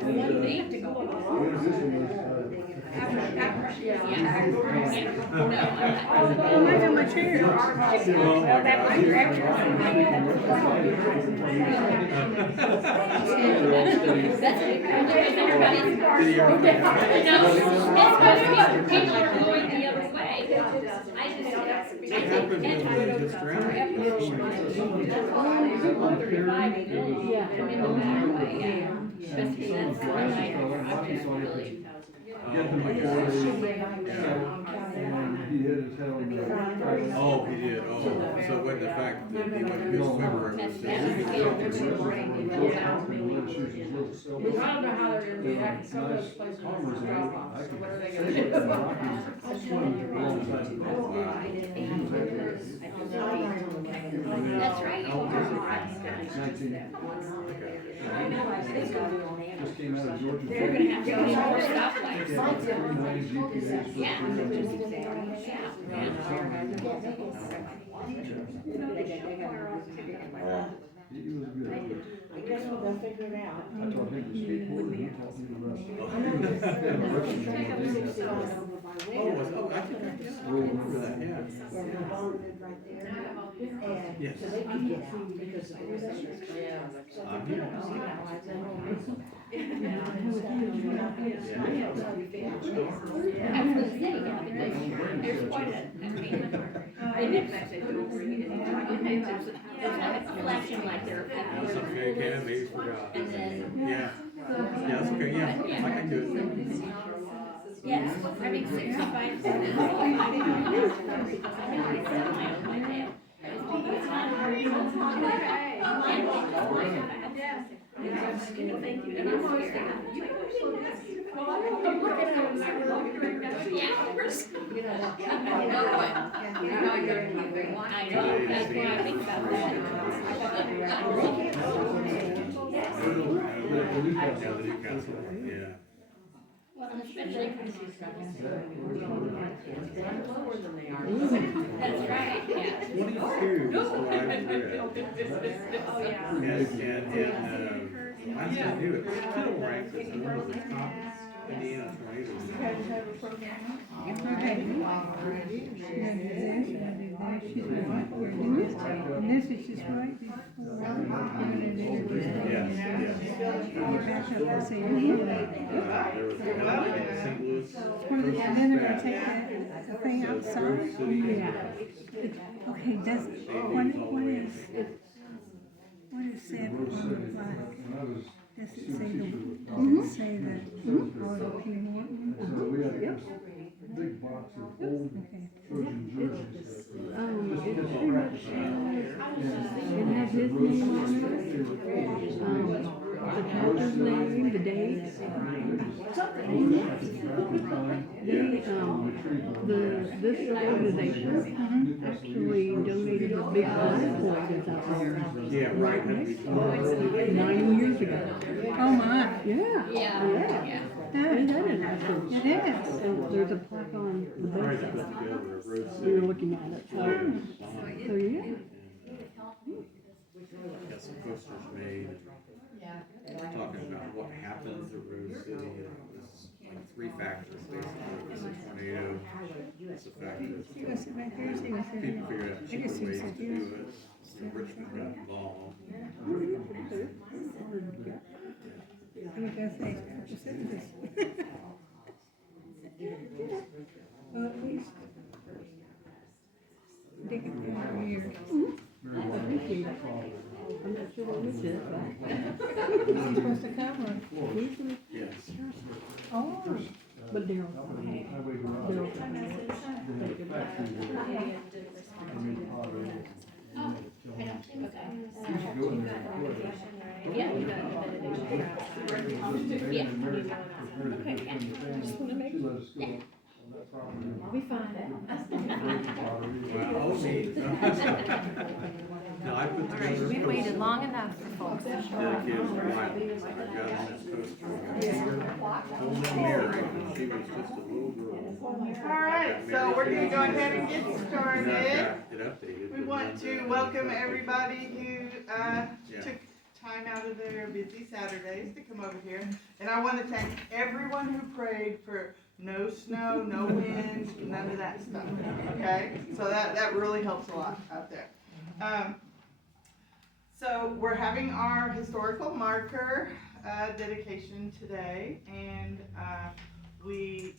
They have to go on. Oh, mine's on my chair. Well, that was your extra. That's everybody's part. No, it's people are going the other way. I think that's yeah. Come in the wrong way, yeah. Especially that's the one I just really. He hit his head on the. Oh, he did, oh, so it wasn't the fact that he wasn't his swimmer, it was just. I don't know how they're gonna do that, 'cause some of those places are drop off, so what are they gonna do? That's right. Just came out of Georgia. They're gonna have to go more stoplights. Yeah. He was good. I guess we'll figure it out. I taught him to skateboard, he taught me the rest. I remember that, yeah. Yes. So they could get out because of the recession. I'm here. After the city, yeah, there's quite a, I mean, there's like a flashing light there. That's okay, Ken, maybe forgot. And then. Yeah, yeah, that's okay, yeah, I can do it. Yes, I mean, 65 cents. Thank you. And I'm always thinking, you I'm looking at them, I really doing that. Yeah, of course. You know what? I know, that's what I think about that. Yeah. Well, especially because he's that's right, yeah. 22 is what I read. Oh, yeah. And I still do it. Kittle ranks as one of the top Indiana tornadoes. And this is just right before. Yes, St. Louis. And then they're gonna take that thing outside. Okay, does, what is said on the plaque? Does it say the P. Morton? So we had this big box of old Trojan jerseys. It has his name on it, the captain's name, the dates. This organization actually donated a big flagpole that's out there. Yeah, right. 9 years ago. Oh my. Yeah. Yeah. Isn't that interesting? It is. And there's a plaque on the base of it. We were looking at it, so yeah. Got some posters made, talking about what happens at Rose City. There's like 3 factors basically. It's a tornado, it's a factor. You go sit back there, see what's in People there. figured out cheaper ways to do it. So Richmond got involved. I was gonna say, just sit this. Well, at least. Dig it down for years. I'm not sure what this is, It's supposed to cover it. Yes. Oh. but Daryl. Highway garage. Daryl. They had a factory there. I mean, pottery. You should go in there and play. Yeah. Just wanna make. She let us go on that property. We find it. Wow, neat. No, I put together. We waited long enough for folks. Dedicated to my, I got on that poster. Old Mary, she was just a little girl. Alright, so we're gonna go ahead and get And I started. got it updated. We want to welcome everybody who took time out of their busy Saturdays to come over here. And I want to thank everyone who prayed for no snow, no wind, none of that stuff, okay? So that really helps a lot out there. So we're having our historical marker dedication today, and we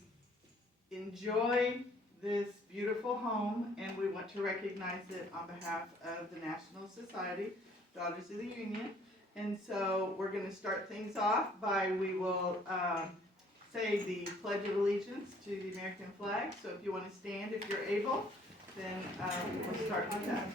enjoy this beautiful home, and we want to recognize it on behalf of the National Society, Daughters of the Union. And so we're going to start things off by, we will say the Pledge of Allegiance to the American flag. So if you want to stand, if you're able, then we'll start with that.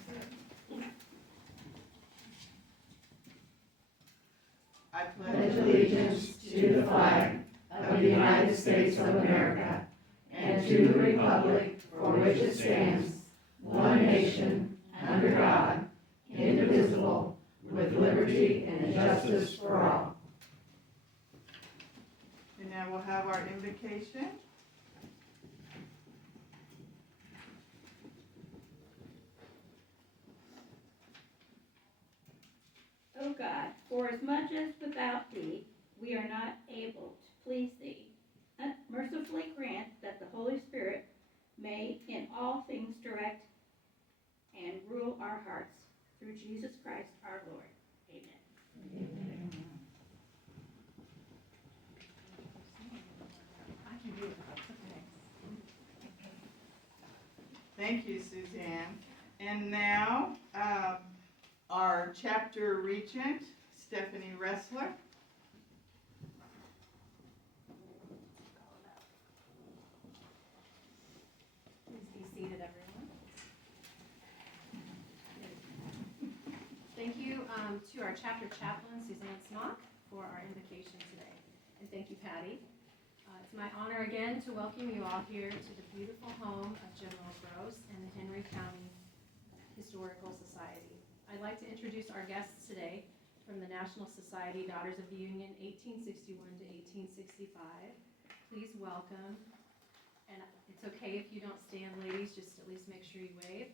I pledge allegiance to the flag of the United States of America and to the republic for which it stands, one nation, under God, indivisible, with liberty and justice for all. And now we'll have our invocation. O God, for as much as without thee we are not able to please thee, mercifully grant that the Holy Spirit may in all things direct and rule our hearts through Jesus Christ our Lord. Amen. Amen. Thank you, Suzanne. And now, our chapter regent, Stephanie Ressler. Please be seated, everyone. Thank you to our chapter chaplain, Suzanne Smock, for our invocation today. And thank you, Patty. It's my honor again to welcome you all here to the beautiful home of General Grose and the Henry County Historical Society. I'd like to introduce our guests today from the National Society Daughters of the Union, 1861 to 1865. Please welcome, and it's okay if you don't stand, ladies, just at least make sure you wave,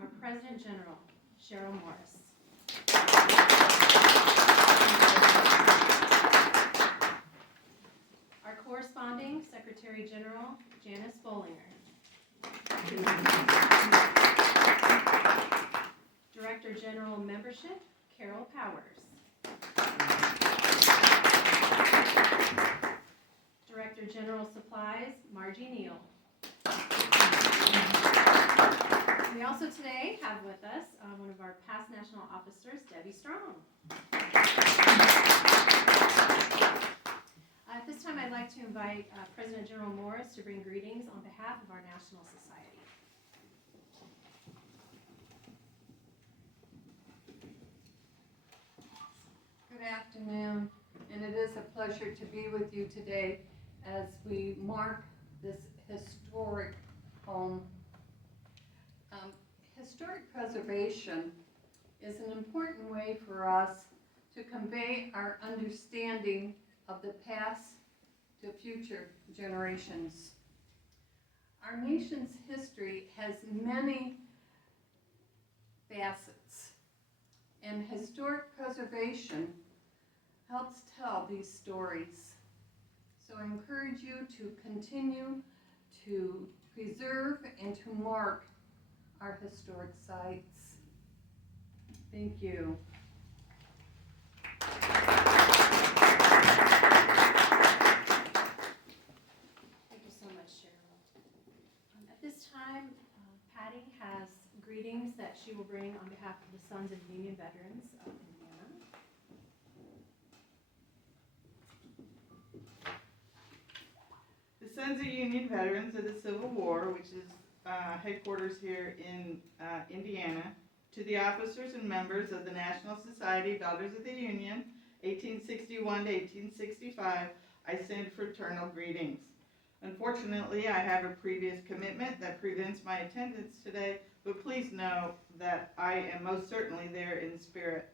our President General, Cheryl Morris. Our corresponding Secretary General, Janice Bollinger. Director General Membership, Carol Powers. Director General Supplies, Margie Neal. We also today have with us one of our past national officers, Debbie Strong. At this time, I'd like to invite President General Morris to bring greetings on behalf of our National Society. Good afternoon, and it is a pleasure to be with you today as we mark this historic home. Historic preservation is an important way for us to convey our understanding of the past to future generations. Our nation's history has many facets, and historic preservation helps tell these stories. So I encourage you to continue to preserve and to mark our historic sites. Thank you. Thank you so much, Cheryl. At this time, Patty has greetings that she will bring on behalf of the Sons of Union Veterans of Indiana. The Sons of Union Veterans of the Civil War, which is headquarters here in Indiana, to the officers and members of the National Society Daughters of the Union, 1861 to 1865, I send fraternal greetings. Unfortunately, I have a previous commitment that prevents my attendance today, but please know that I am most certainly there in spirit.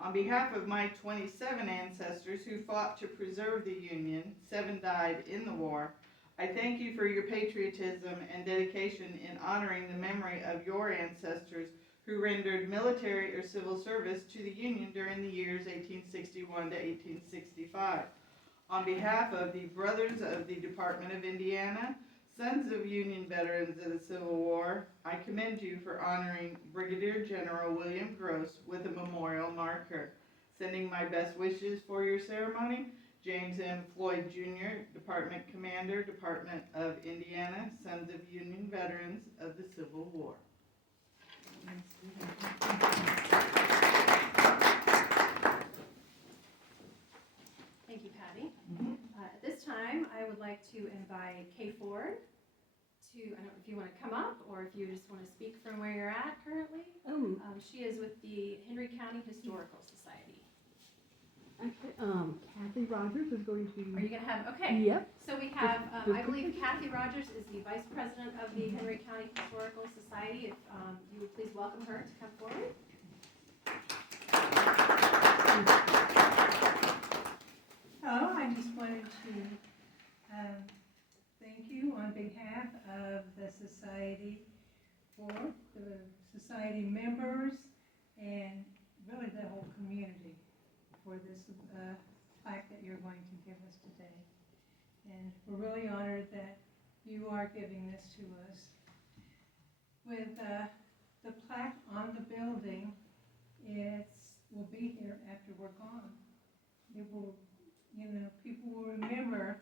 On behalf of my 27 ancestors who fought to preserve the Union, 7 died in the war, I thank you for your patriotism and dedication in honoring the memory of your ancestors who rendered military or civil service to the Union during the years 1861 to 1865. On behalf of the Brothers of the Department of Indiana, Sons of Union Veterans of the Civil War, I commend you for honoring Brigadier General William Grose with a memorial marker. Sending my best wishes for your ceremony, James M. Floyd Jr., Department Commander, Department of Indiana, Sons of Union Veterans of the Civil War. Thank you, Patty. At this time, I would like to invite Kay Ford to, I don't know if you want to come up or if you just want to speak from where you're at currently. She is with the Henry County Historical Society. Actually, Kathy Rogers is going to. Are you going to have, okay. Yep. So we have, I believe Kathy Rogers is the Vice President of the Henry County Historical Society. If you would please welcome her to come forward. Oh, I just wanted to thank you on behalf of the society for the society members and really the whole community for this plaque that you're going to give us today. And we're really honored that you are giving this to us. With the plaque on the building, will be here after we're gone. It will, people will remember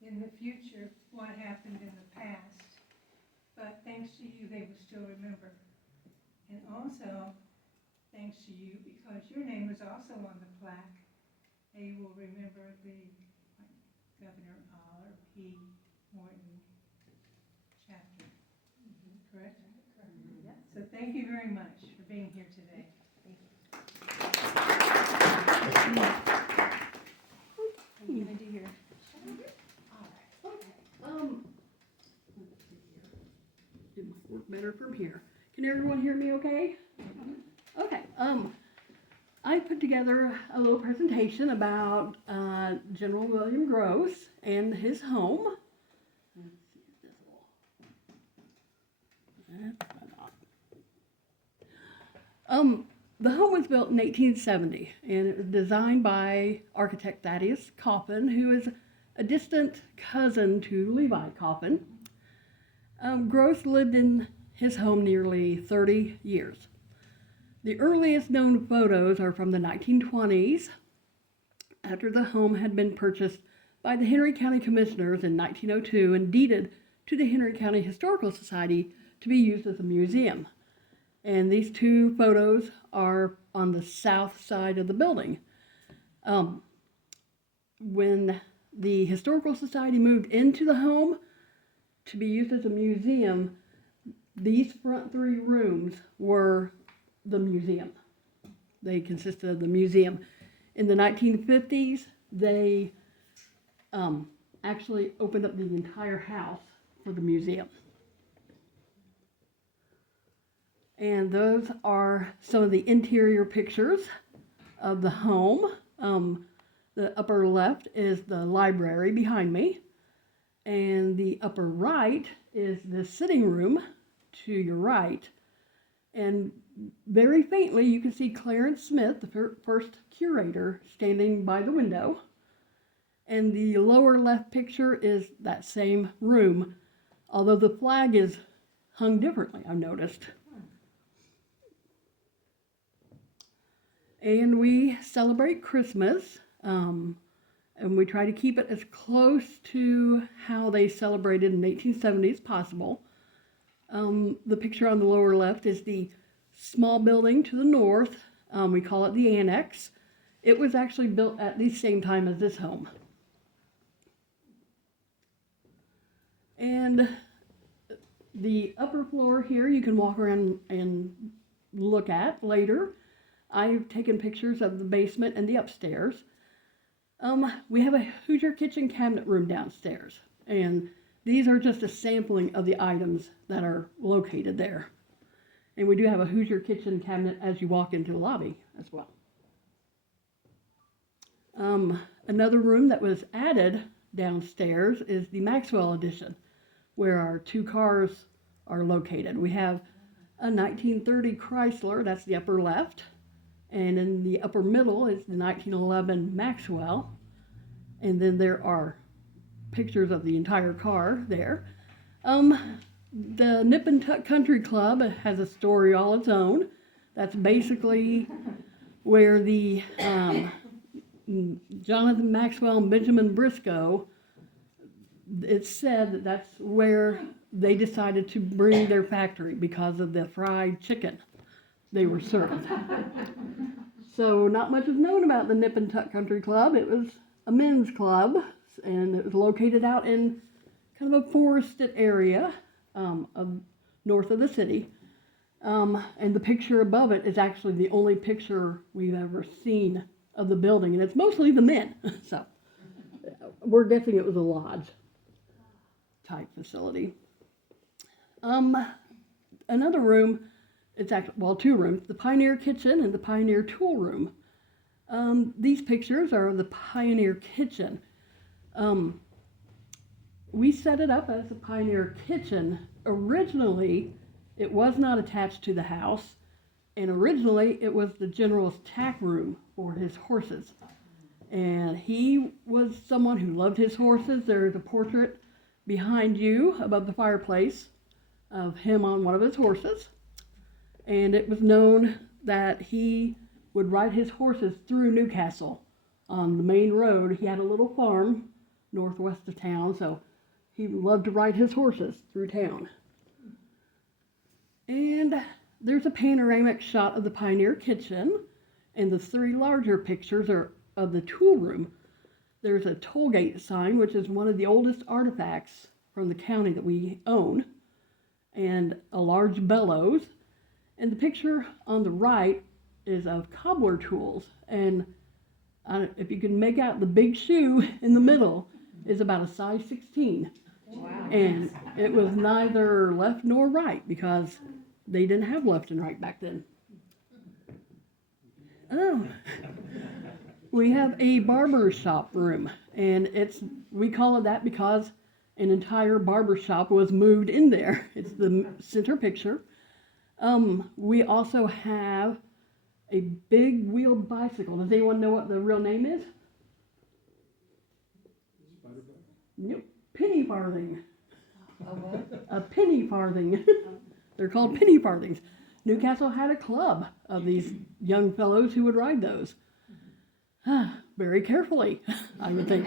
in the future what happened in the past. But thanks to you, they will still remember. And also, thanks to you, because your name is also on the plaque, they will remember the Governor R. P. Morton Chapter. Correct? Yes. So thank you very much for being here today. What are you going to do here? All right. Let's see here. It must work better from here. Can everyone hear me okay? Okay. I put together a little presentation about General William Grose and his home. Let's see if this will. The home was built in 1870, and it was designed by architect Thaddeus Coffin, who is a distant cousin to Levi Coffin. Grose lived in his home nearly 30 years. The earliest known photos are from the 1920s, after the home had been purchased by the Henry County Commissioners in 1902 and deeded to the Henry County Historical Society to be used as a museum. And these two photos are on the south side of the building. When the Historical Society moved into the home to be used as a museum, these front three rooms were the museum. They consisted of the museum. In the 1950s, they actually opened up the entire house for the museum. And those are some of the interior pictures of the home. The upper left is the library behind me, and the upper right is the sitting room to your right. And very faintly, you can see Clarence Smith, the first curator, standing by the window. And the lower left picture is that same room, although the flag is hung differently, I've noticed. And we celebrate Christmas, and we try to keep it as close to how they celebrated in the 1870s as possible. The picture on the lower left is the small building to the north. We call it the Annex. It was actually built at the same time as this home. And the upper floor here you can walk around and look at later. I've taken pictures of the basement and the upstairs. We have a Hoosier kitchen cabinet room downstairs, and these are just a sampling of the items that are located there. And we do have a Hoosier kitchen cabinet as you walk into the lobby as well. Another room that was added downstairs is the Maxwell Edition, where our two cars are located. We have a 1930 Chrysler, that's the upper left. And in the upper middle is the 1911 Maxwell. And then there are pictures of the entire car there. The Nip and Tuck Country Club has a story all its own. That's basically where the Jonathan Maxwell and Benjamin Briscoe, it's said that that's where they decided to bring their factory because of the fried chicken they were served. So not much is known about the Nip and Tuck Country Club. It was a men's club, and it was located out in kind of a forested area north of the city. And the picture above it is actually the only picture we've ever seen of the building, and it's mostly the men. So we're guessing it was a lodge type facility. Another room, it's actually, well, two rooms, the Pioneer Kitchen and the Pioneer Tool Room. These pictures are of the Pioneer Kitchen. We set it up as a Pioneer Kitchen. Originally, it was not attached to the house, and originally it was the general's tack room for his horses. And he was someone who loved his horses. There's a portrait behind you above the fireplace of him on one of his horses. And it was known that he would ride his horses through Newcastle on the main road. He had a little farm northwest of town, so he loved to ride his horses through town. And there's a panoramic shot of the Pioneer Kitchen, and the three larger pictures are of the tool room. There's a toll gate sign, which is one of the oldest artifacts from the county that we own, and a large bellows. And the picture on the right is of cobbler tools, and if you can make out, the big shoe in the middle is about a size 16. Wow. And it was neither left nor right because they didn't have left and right back then. Oh, we have a barber shop room, and we call it that because an entire barber shop was moved in there. It's the center picture. We also have a big wheeled bicycle. Does anyone know what the real name is? Nope. Penny farthing. A penny farthing. They're called penny farthings. Newcastle had a club of these young fellows who would ride those. Very carefully, I would think.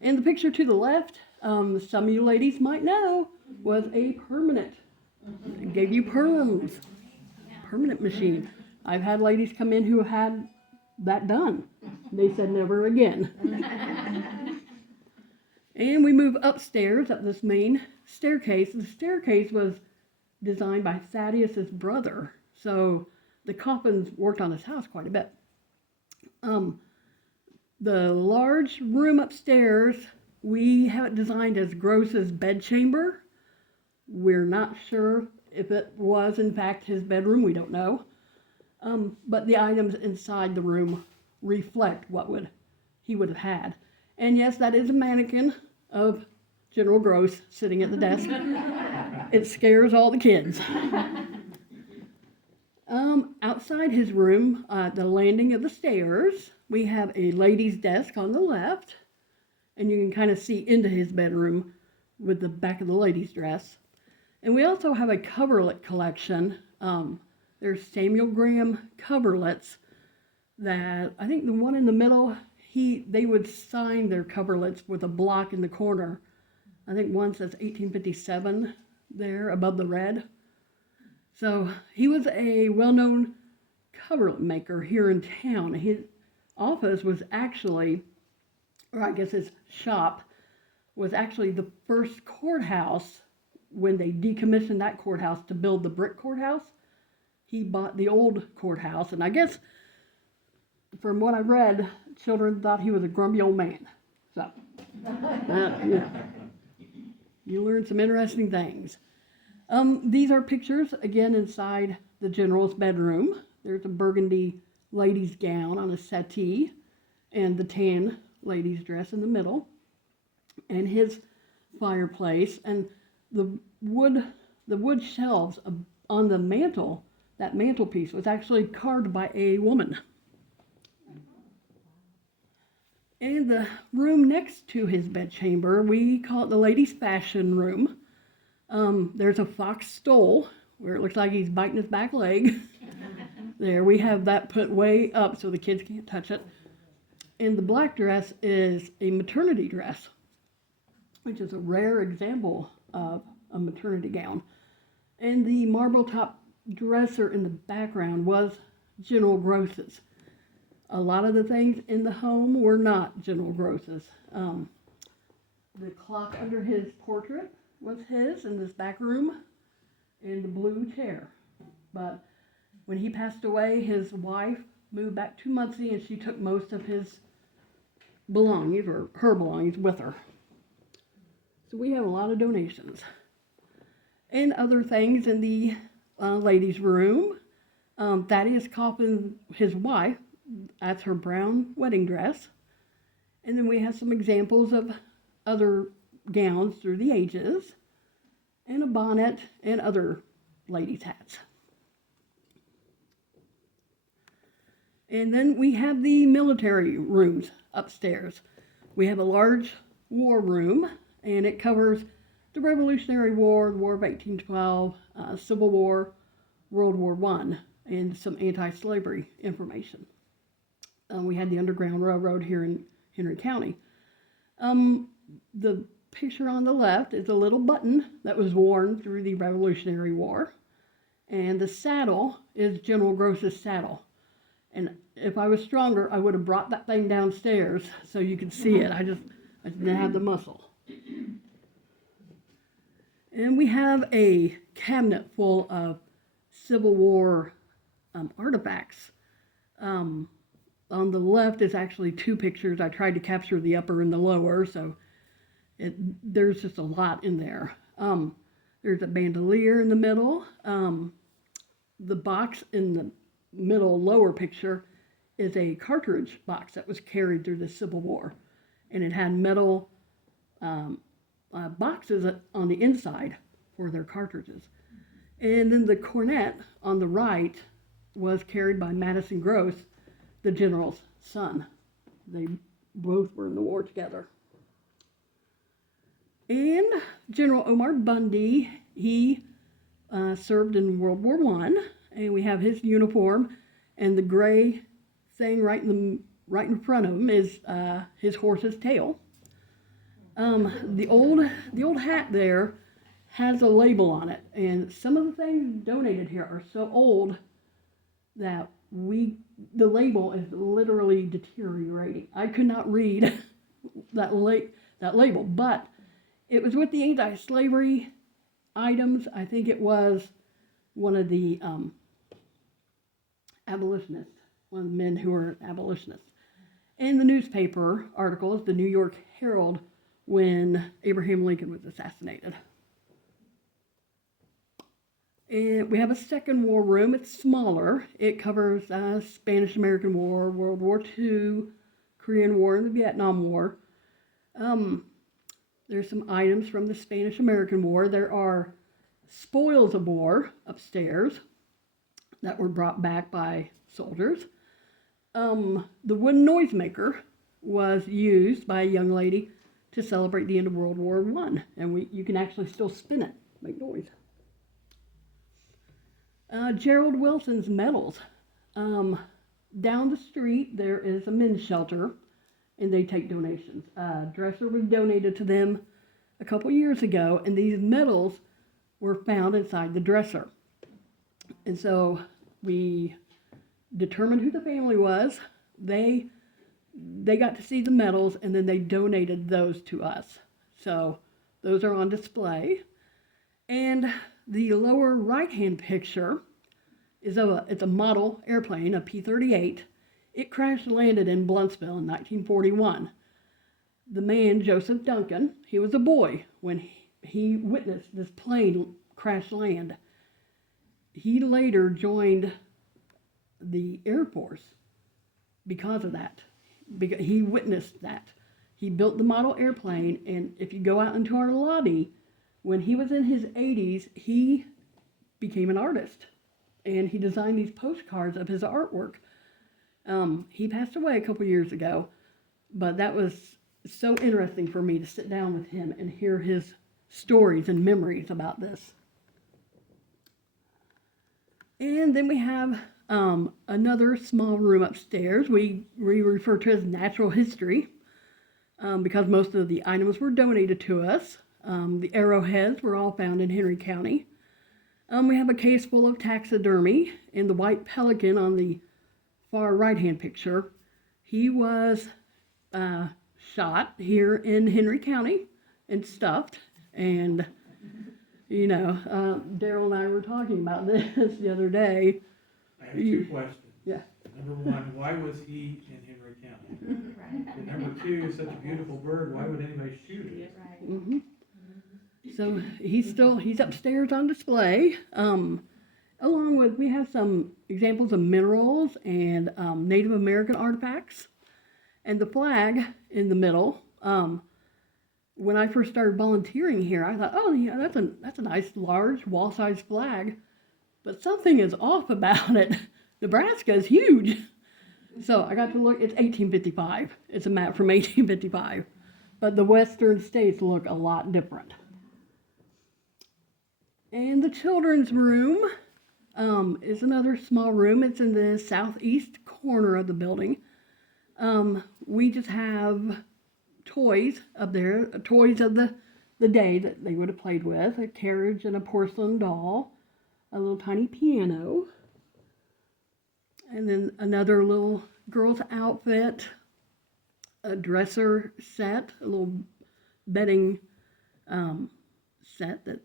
And the picture to the left, some of you ladies might know, was a permanent. It gave you perms. Permanent machine. I've had ladies come in who had that done. They said never again. And we move upstairs up this main staircase. The staircase was designed by Thaddeus's brother, so the Coffins worked on his house quite a bit. The large room upstairs, we have it designed as Grose's bedchamber. We're not sure if it was in fact his bedroom, we don't know. But the items inside the room reflect what he would have had. And yes, that is a mannequin of General Grose sitting at the desk. It scares all the kids. Outside his room, the landing of the stairs, we have a lady's desk on the left, and you can kind of see into his bedroom with the back of the lady's dress. And we also have a coverlet collection. There's Samuel Graham coverlets that, I think the one in the middle, they would sign their coverlets with a block in the corner. I think one says 1857 there above the red. So he was a well-known coverlet maker here in town. His office was actually, or I guess his shop, was actually the first courthouse. When they decommissioned that courthouse to build the brick courthouse, he bought the old courthouse, and I guess from what I read, children thought he was a grumpy old man. So, you learn some interesting things. These are pictures, again, inside the general's bedroom. There's a burgundy lady's gown on a settee, and the tan lady's dress in the middle, and his fireplace, and the wood shelves on the mantle, that mantelpiece was actually carved by a woman. And the room next to his bedchamber, we call it the ladies' fashion room. There's a fox stole where it looks like he's biting his back leg. There, we have that put way up so the kids can't touch it. And the black dress is a maternity dress, which is a rare example of a maternity gown. And the marble top dresser in the background was General Grose's. A lot of the things in the home were not General Grose's. The clock under his portrait was his in this back room, and the blue chair. But when he passed away, his wife moved back to Muncie, and she took most of his belongings, or her belongings, with her. So we have a lot of donations. And other things in the ladies' room. Thaddeus Coffin, his wife, that's her brown wedding dress. And then we have some examples of other gowns through the ages, and a bonnet and other ladies' hats. And then we have the military rooms upstairs. We have a large war room, and it covers the Revolutionary War, the War of 1812, Civil War, World War I, and some anti-slavery information. We had the Underground Railroad here in Henry County. The picture on the left is a little button that was worn through the Revolutionary War, and the saddle is General Grose's saddle. And if I was stronger, I would have brought that thing downstairs so you could see it. I just didn't have the muscle. And we have a cabinet full of Civil War artifacts. On the left is actually two pictures. I tried to capture the upper and the lower, so there's just a lot in there. There's a bandolier in the middle. The box in the middle lower picture is a cartridge box that was carried through the Civil War, and it had metal boxes on the inside for their cartridges. And then the cornet on the right was carried by Madison Grose, the general's son. They both were in the war together. And General Omar Bundy, he served in World War I, and we have his uniform, and the gray thing right in front of him is his horse's tail. The old hat there has a label on it, and some of the things donated here are so old that the label is literally deteriorating. I could not read that label, but it was with the anti-slavery items. I think it was one of the abolitionists, one of the men who were abolitionists. And the newspaper articles, the New York Herald, when Abraham Lincoln was assassinated. And we have a second war room. It's smaller. It covers Spanish-American War, World War II, Korean War, and the Vietnam War. There's some items from the Spanish-American War. There are spoils of war upstairs that were brought back by soldiers. The wooden noisemaker was used by a young lady to celebrate the end of World War I, and you can actually still spin it, make noise. Gerald Wilson's medals. Down the street there is a men's shelter, and they take donations. Dresser was donated to them a couple years ago, and these medals were found inside the dresser. And so we determined who the family was. They got to see the medals, and then they donated those to us. So those are on display. And the lower right-hand picture is it's a model airplane, a P-38. It crash landed in Blunsville in 1941. The man, Joseph Duncan, he was a boy when he witnessed this plane crash land. He later joined the Air Force because of that. Because he witnessed that. He built the model airplane, and if you go out into our lobby, when he was in his 80s, he became an artist, and he designed these postcards of his artwork. He passed away a couple years ago, but that was so interesting for me to sit down with him and hear his stories and memories about this. And then we have another small room upstairs we refer to as natural history, because most of the items were donated to us. The arrowheads were all found in Henry County. We have a case full of taxidermy, and the white pelican on the far right-hand picture, he was shot here in Henry County and stuffed. And, you know, Daryl and I were talking about this the other day. I have two questions. Yeah. Number one, why was he in Henry County? Right. And number two, such a beautiful bird, why would anybody shoot it? Right. Mm-hmm. So he's upstairs on display. Along with, we have some examples of minerals and Native American artifacts. And the flag in the middle, when I first started volunteering here, I thought, oh, yeah, that's a nice, large, wall-sized flag. But something is off about it. Nebraska is huge. So I got to look, it's 1855. It's a map from 1855. But the western states look a lot different. And the children's room is another small room. It's in the southeast corner of the building. We just have toys up there, toys of the day that they would have played with, a carriage and a porcelain doll, a little tiny piano, and then another little girl's outfit, a dresser set, a little bedding set that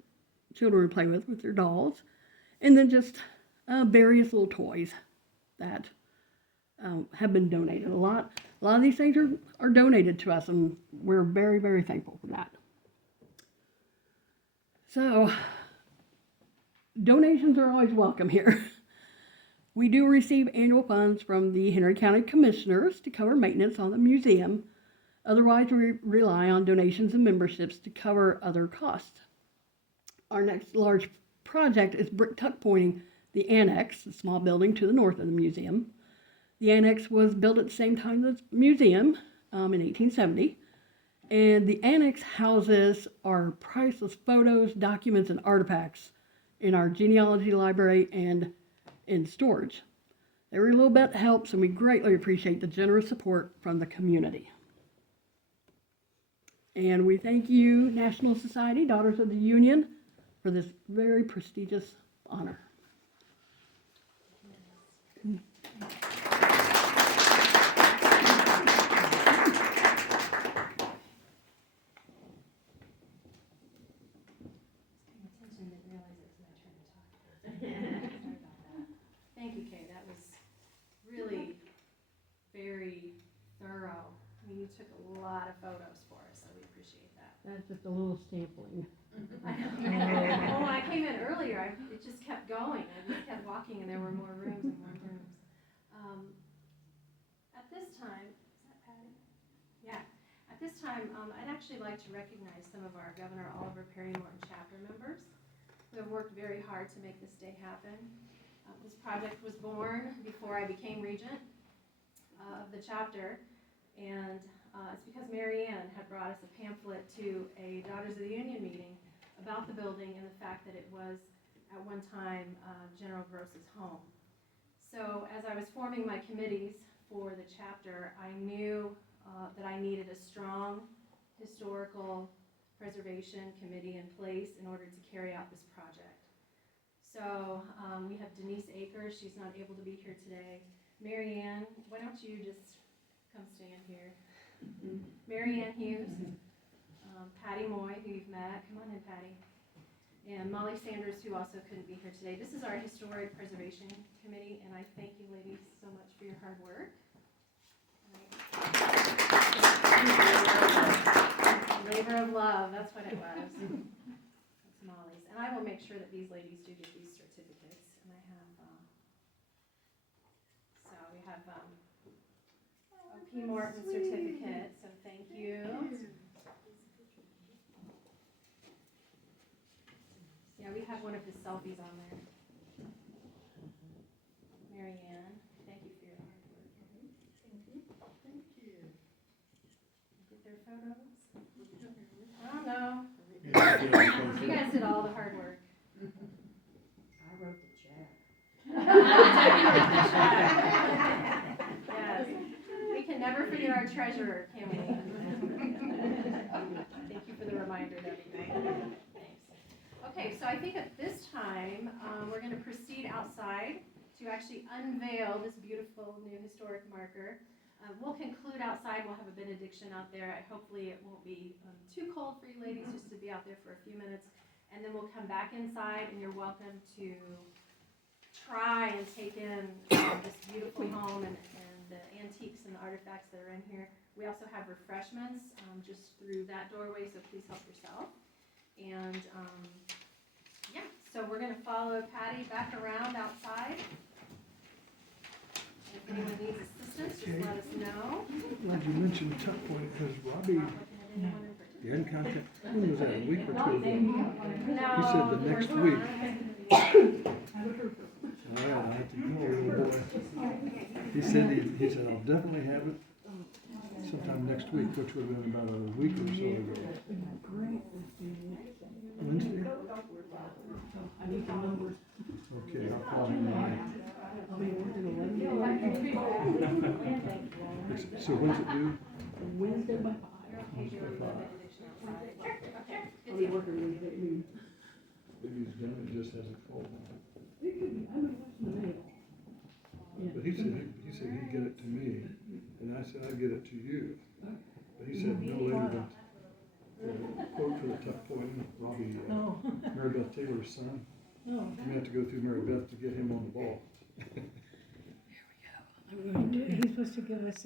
children would play with their dolls, and then just various little toys that have been donated. A lot of these things are donated to us, and we're very, very thankful for that. So, donations are always welcome here. We do receive annual funds from the Henry County Commissioners to cover maintenance on the museum. Otherwise, we rely on donations and memberships to cover other costs. Our next large project is brick tuck pointing the annex, the small building to the north of the museum. The annex was built at the same time as the museum in 1870. And the annex houses our priceless photos, documents, and artifacts in our genealogy library and in storage. Every little bit helps, and we greatly appreciate the generous support from the community. And we thank you, National Society, Daughters of the Union, for this very prestigious honor. Thank you, Kay. That was really very thorough. I mean, you took a lot of photos for us, so we appreciate that. That's just a little sampling. I know. When I came in earlier, it just kept going. I just kept walking, and there were more rooms and more rooms. At this time, is that Patty? Yeah. At this time, I'd actually like to recognize some of our Governor Oliver Perry Morton Chapter members who have worked very hard to make this day happen. This project was born before I became regent of the chapter, and it's because Mary Ann had brought us a pamphlet to a Daughters of the Union meeting about the building and the fact that it was at one time General Grose's home. So as I was forming my committees for the chapter, I knew that I needed a strong historical preservation committee in place in order to carry out this project. So we have Denise Akers. She's not able to be here today. Mary Ann, why don't you just come stand here? Mary Ann Hughes, Patty Moy, who you've met. Come on in, Patty. And Molly Sanders, who also couldn't be here today. This is our Historic Preservation Committee, and I thank you ladies so much for your hard work. Labor of love, that's what it was. That's Molly's. And I will make sure that these ladies do get these certificates. And I have, so we have P. Morton certificate, so thank you. Yeah, Yeah, we have one of his selfies on there. Mary Ann, thank you for your hard work. Thank you. Get their photos? Oh, no. Yeah. You guys did all the hard work. I wrote the check. Yes. We can never forget our treasurer, can we? Thank you for the reminder, Debbie. Thanks. Okay, so I think at this time, we're going to proceed outside to actually unveil this beautiful new historic marker. We'll conclude outside. We'll have a benediction out there. Hopefully it won't be too cold for you ladies just to be out there for a few minutes. And then we'll come back inside, and you're welcome to try and take in this beautiful home and the antiques and the artifacts that are in here. We also have refreshments just through that doorway, so please help yourself. And yeah, so we're going to follow Patty back around outside. If anyone needs assistance, just let us know. Glad you mentioned Tuck Point, because Robbie, Not looking at anyone in particular. you had contact, when was that, a week or two ago? No. He said the next we're week. not. All right, I have to go, little boy. He said, I'll definitely have it sometime next week, which would have been about a week or so ago. Wednesday? Okay, I'll call him tonight. So when's it due? Wednesday by 5. Okay, doing the benediction outside. I'll be working Wednesday at noon. Maybe he's done it, just hasn't called. It could be, I might have some mail. But he said he'd get it to me, and I said I'd get it to you. But he said no later than the quote for the Tuck Point, Robbie, Mary Beth Taylor's son. You have to go through Mary Beth to get him on the ball. He's supposed to give us